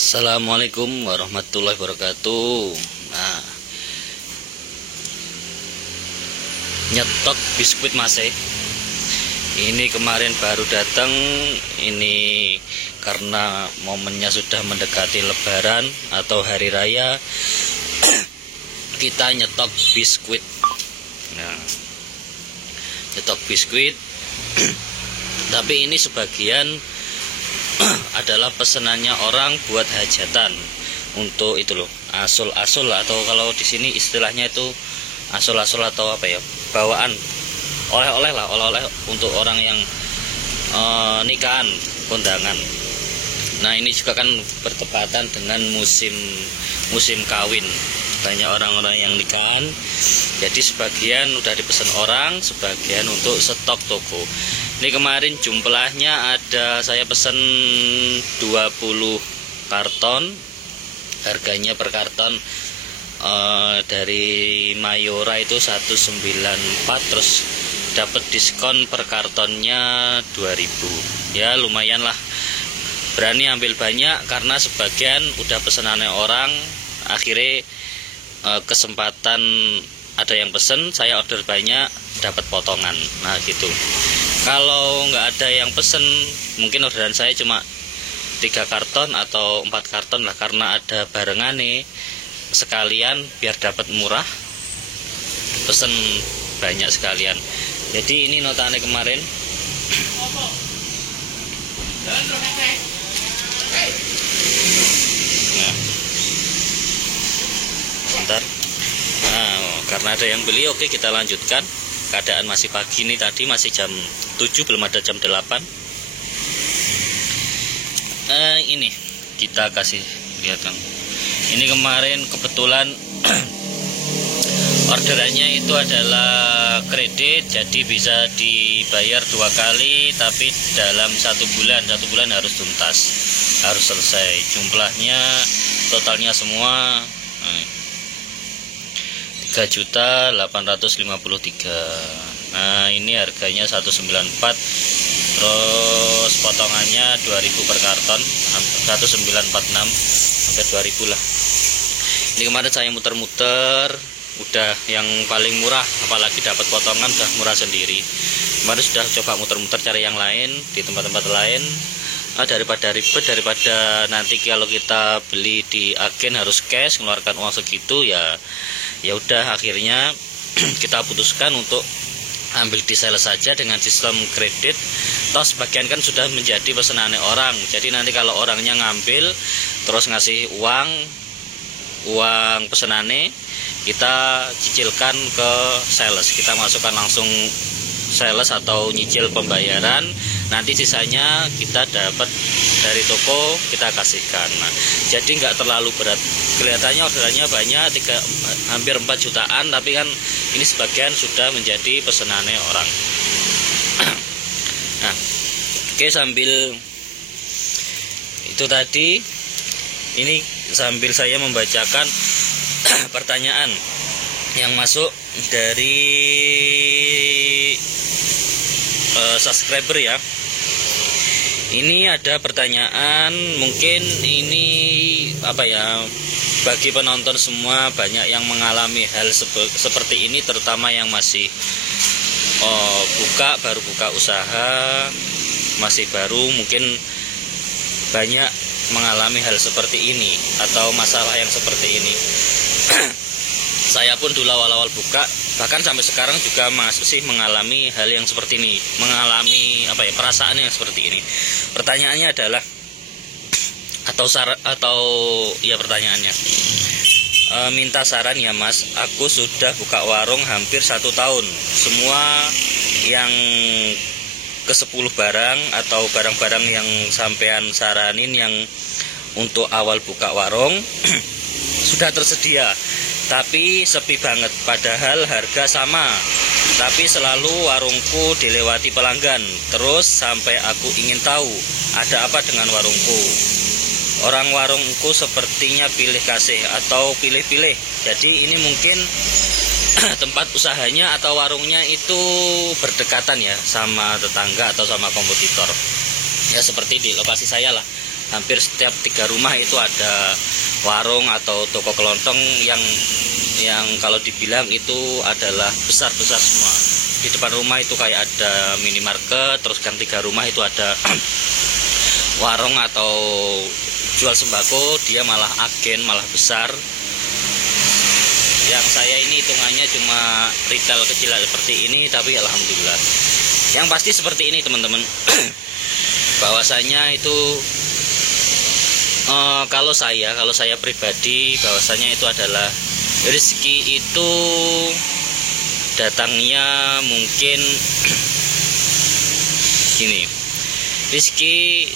Assalamualaikum warahmatullahi wabarakatuh. Nah, nyetok biskuit masih. Ini kemarin baru datang. Ini karena momennya sudah mendekati Lebaran atau hari raya. Kita nyetok biskuit. Nah, nyetok biskuit. Tapi ini sebagian adalah pesenannya orang buat hajatan, untuk itu loh, asul-asul, atau kalau di sini istilahnya itu asul-asul atau apa ya, bawaan oleh-oleh lah, oleh-oleh untuk orang yang nikahan, kondangan. Nah, ini juga kan bertepatan dengan musim kawin, banyak orang-orang yang nikahan. Jadi sebagian udah dipesan orang, sebagian untuk stok toko. Ini kemarin jumlahnya ada, saya pesen 20 karton. Harganya per karton dari Mayora itu 194, terus dapat diskon per kartonnya 2000. Ya lumayan lah. Berani ambil banyak karena sebagian udah pesanannya orang, akhirnya kesempatan ada yang pesen, saya order banyak, dapat potongan. Nah gitu. Kalau nggak ada yang pesen, mungkin orderan saya cuma 3 karton atau 4 karton lah, karena ada barengan nih, sekalian biar dapat murah, pesen banyak sekalian. Jadi ini notanya kemarin. Nah, bentar. Nah, karena ada yang beli, oke kita lanjutkan. Keadaan masih pagi nih, tadi masih jam 7, belum ada jam 8. Ini kita kasih lihat kan. Ini kemarin kebetulan orderannya itu adalah kredit, jadi bisa dibayar 2 kali, tapi dalam 1 bulan. 1 bulan harus tuntas, harus selesai. Jumlahnya totalnya semua 3.853.000. Nah, ini harganya 194, terus potongannya 2.000 per karton, 1.946, hampir 2.000 lah. Ini kemarin saya muter-muter, udah yang paling murah, apalagi dapat potongan udah murah sendiri. Kemarin sudah coba muter-muter cari yang lain di tempat-tempat lain. Daripada ribet, daripada nanti kalau kita beli di agen harus cash, mengeluarkan uang segitu, ya udah akhirnya kita putuskan untuk ambil di sales saja dengan sistem kredit. Toh sebagian kan sudah menjadi pesanannya orang, jadi nanti kalau orangnya ngambil terus ngasih uang pesanannya, kita cicilkan ke sales, kita masukkan langsung sales atau nyicil pembayaran, nanti sisanya kita dapat dari toko, kita kasihkan. Nah, jadi nggak terlalu berat. Kelihatannya orderannya banyak, hampir 4 jutaan, tapi kan ini sebagian sudah menjadi pesanannya orang. Nah, oke, sambil itu tadi, ini sambil saya membacakan pertanyaan yang masuk dari subscriber ya. Ini ada pertanyaan, mungkin ini apa ya, bagi penonton semua banyak yang mengalami hal seperti ini, terutama yang masih baru buka usaha, masih baru, mungkin banyak mengalami hal seperti ini atau masalah yang seperti ini. Saya pun dulu awal-awal buka, bahkan sampai sekarang juga masih mengalami hal yang seperti ini, mengalami apa ya, perasaan yang seperti ini. Pertanyaannya adalah, pertanyaannya, minta saran ya Mas, aku sudah buka warung hampir 1 tahun. Semua yang ke-10 barang atau barang-barang yang sampean saranin yang untuk awal buka warung sudah tersedia, tapi sepi banget, padahal harga sama, tapi selalu warungku dilewati pelanggan. Terus sampai aku ingin tahu ada apa dengan warungku. Orang warungku sepertinya pilih kasih atau pilih-pilih. Jadi ini mungkin tempat usahanya atau warungnya itu berdekatan ya sama tetangga atau sama kompetitor. Ya seperti di lokasi saya lah. hampir setiap 3 rumah itu ada warung atau toko kelontong yang kalau dibilang itu adalah besar-besar semua. Di depan rumah itu kayak ada minimarket, terus kan 3 rumah itu ada warung atau jual sembako, dia malah agen, malah besar. Yang saya ini hitungannya cuma retail kecil seperti ini, tapi alhamdulillah. Yang pasti seperti ini teman-teman. Bahwasanya itu kalau saya pribadi, bahwasanya itu adalah rezeki itu datangnya mungkin gini. Rezeki,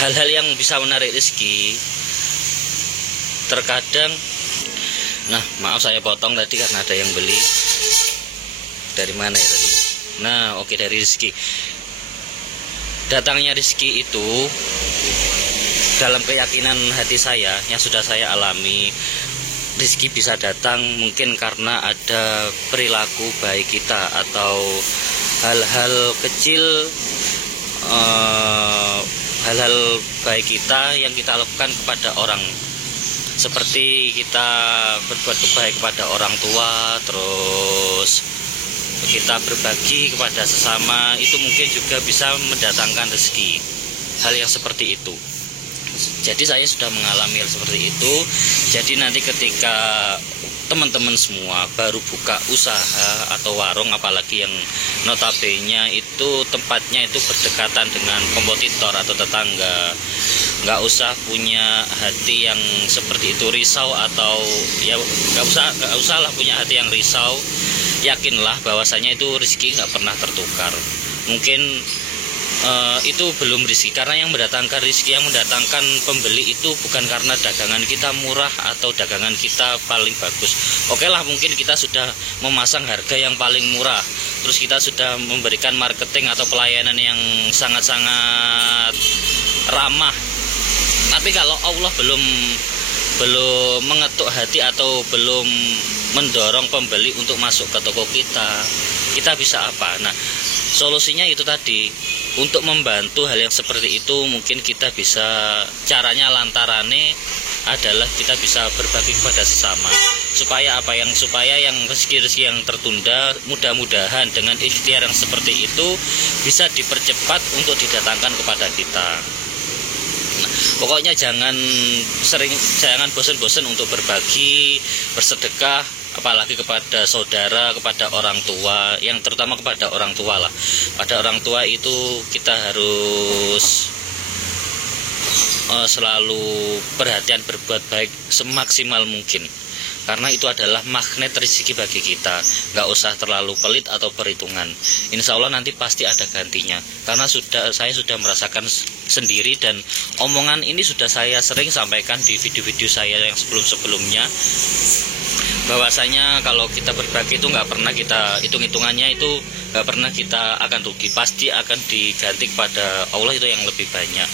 hal-hal yang bisa menarik rezeki terkadang, nah maaf saya potong tadi karena ada yang beli. Dari mana ya tadi? Nah oke, dari rezeki. Datangnya rezeki itu dalam keyakinan hati saya yang sudah saya alami, rezeki bisa datang mungkin karena ada perilaku baik kita atau hal-hal kecil, hal-hal baik kita yang kita lakukan kepada orang. Seperti kita berbuat baik kepada orang tua, terus kita berbagi kepada sesama, itu mungkin juga bisa mendatangkan rezeki. Hal yang seperti itu. Jadi saya sudah mengalami hal seperti itu. Jadi nanti ketika teman-teman semua baru buka usaha atau warung, apalagi yang notabene itu tempatnya itu berdekatan dengan kompetitor atau tetangga, nggak usah punya hati yang seperti itu, risau, atau ya nggak usah lah punya hati yang risau. Yakinlah bahwasanya itu rezeki nggak pernah tertukar. Mungkin itu belum rezeki, karena yang mendatangkan rezeki, yang mendatangkan pembeli itu bukan karena dagangan kita murah atau dagangan kita paling bagus. Oke lah, mungkin kita sudah memasang harga yang paling murah, terus kita sudah memberikan marketing atau pelayanan yang sangat-sangat ramah. Tapi kalau Allah belum mengetuk hati atau belum mendorong pembeli untuk masuk ke toko kita bisa apa? Nah, solusinya itu tadi. Untuk membantu hal yang seperti itu, mungkin kita bisa, caranya lantarane adalah kita bisa berbagi kepada sesama. Supaya apa? Supaya yang rezeki-rezeki yang tertunda, mudah-mudahan dengan ikhtiar yang seperti itu bisa dipercepat untuk didatangkan kepada kita. Nah, pokoknya jangan bosan-bosan untuk berbagi, bersedekah, apalagi kepada saudara, kepada orang tua, yang terutama kepada orang tua lah. Pada orang tua itu kita harus selalu perhatian, berbuat baik semaksimal mungkin, karena itu adalah magnet rezeki bagi kita. Nggak usah terlalu pelit atau perhitungan, insya Allah nanti pasti ada gantinya. Karena saya sudah merasakan sendiri, dan omongan ini sudah saya sering sampaikan di video-video saya yang sebelum-sebelumnya, bahwasanya kalau kita berbagi itu nggak pernah kita hitung-hitungannya, itu nggak pernah kita akan rugi, pasti akan diganti kepada Allah itu yang lebih banyak.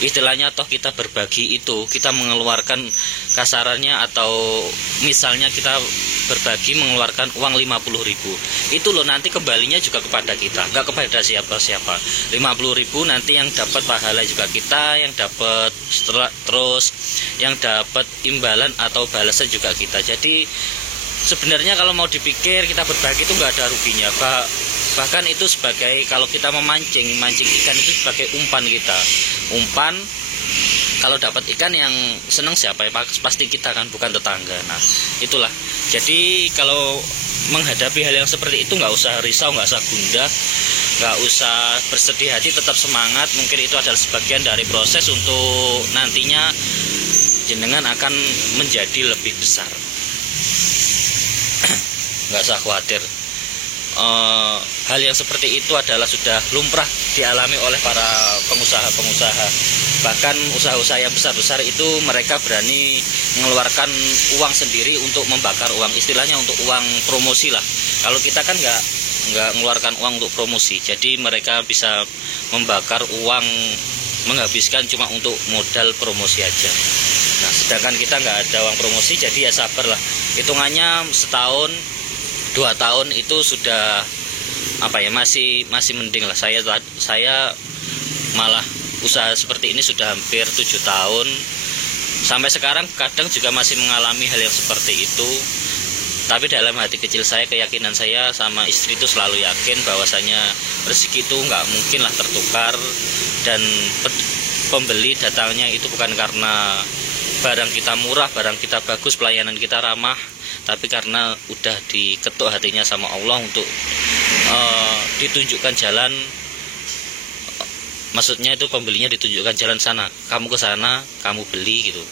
Istilahnya toh kita berbagi itu, kita mengeluarkan kasarannya, atau misalnya kita berbagi mengeluarkan uang 50.000, itu loh nanti kembalinya juga kepada kita, nggak kepada siapa-siapa. 50.000 nanti yang dapat pahala juga kita, yang dapat terus yang dapat imbalan atau balasan juga kita. Jadi sebenarnya kalau mau dipikir, kita berbagi itu nggak ada ruginya. Bahkan itu sebagai, kalau kita memancing ikan itu sebagai umpan kita. Umpan, kalau dapat ikan yang senang siapa ya? Pasti kita kan, bukan tetangga. Nah itulah. Jadi kalau menghadapi hal yang seperti itu nggak usah risau, nggak usah gundah, nggak usah bersedih hati, tetap semangat. Mungkin itu adalah sebagian dari proses untuk nantinya jenengan akan menjadi lebih besar. Nggak usah khawatir. Hal yang seperti itu adalah sudah lumrah dialami oleh para pengusaha-pengusaha. Bahkan usaha-usaha yang besar-besar itu mereka berani mengeluarkan uang sendiri untuk membakar uang, istilahnya untuk uang promosi lah. Kalau kita kan nggak mengeluarkan uang untuk promosi, jadi mereka bisa membakar uang, menghabiskan cuma untuk modal promosi aja. Nah sedangkan kita nggak ada uang promosi, jadi ya sabarlah. Hitungannya setahun 2 tahun itu sudah apa ya, masih mending lah. Saya malah usaha seperti ini sudah hampir 7 tahun. Sampai sekarang kadang juga masih mengalami hal yang seperti itu. Tapi dalam hati kecil saya, keyakinan saya sama istri itu selalu yakin bahwasanya rezeki itu nggak mungkin lah tertukar. Dan pembeli datangnya itu bukan karena barang kita murah, barang kita bagus, pelayanan kita ramah, tapi karena udah diketuk hatinya sama Allah untuk ditunjukkan jalan. Maksudnya itu pembelinya ditunjukkan jalan sana, kamu ke sana, kamu beli gitu.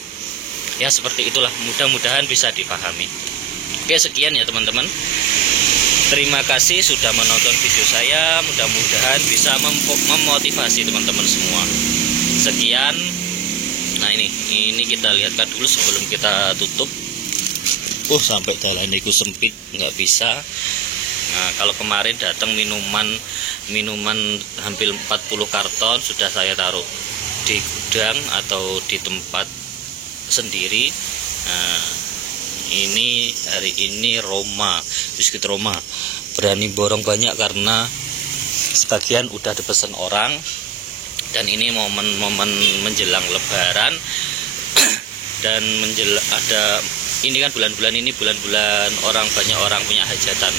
Ya seperti itulah, mudah-mudahan bisa dipahami. Oke, sekian ya teman-teman. Terima kasih sudah menonton video saya. Mudah-mudahan bisa memotivasi teman-teman semua. Sekian. Nah ini kita lihatkan dulu sebelum kita tutup. Sampai jalan itu sempit, nggak bisa. Nah, kalau kemarin datang minuman hampir 40 karton sudah saya taruh di gudang atau di tempat sendiri. Nah, ini hari ini Roma, biskuit Roma. Berani borong banyak karena sebagian udah dipesan orang. Dan ini momen-momen menjelang Lebaran dan ini kan bulan-bulan ini bulan-bulan banyak orang punya hajatan.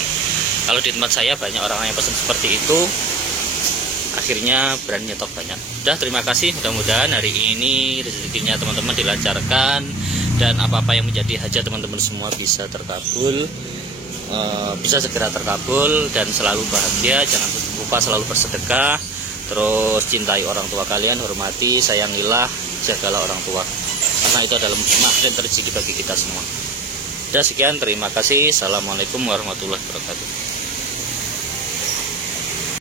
Kalau di tempat saya banyak orang yang pesan seperti itu, akhirnya berani nyetok banyak. Udah, terima kasih. Mudah-mudahan hari ini rezekinya teman-teman dilancarkan dan apa-apa yang menjadi hajat teman-teman semua bisa terkabul, bisa segera terkabul dan selalu bahagia. Jangan lupa selalu bersedekah. Terus cintai orang tua kalian, hormati, sayangilah, jagalah orang tua. Karena itu adalah magnet rezeki bagi kita semua. Dan sekian, terima kasih. Assalamualaikum warahmatullahi wabarakatuh.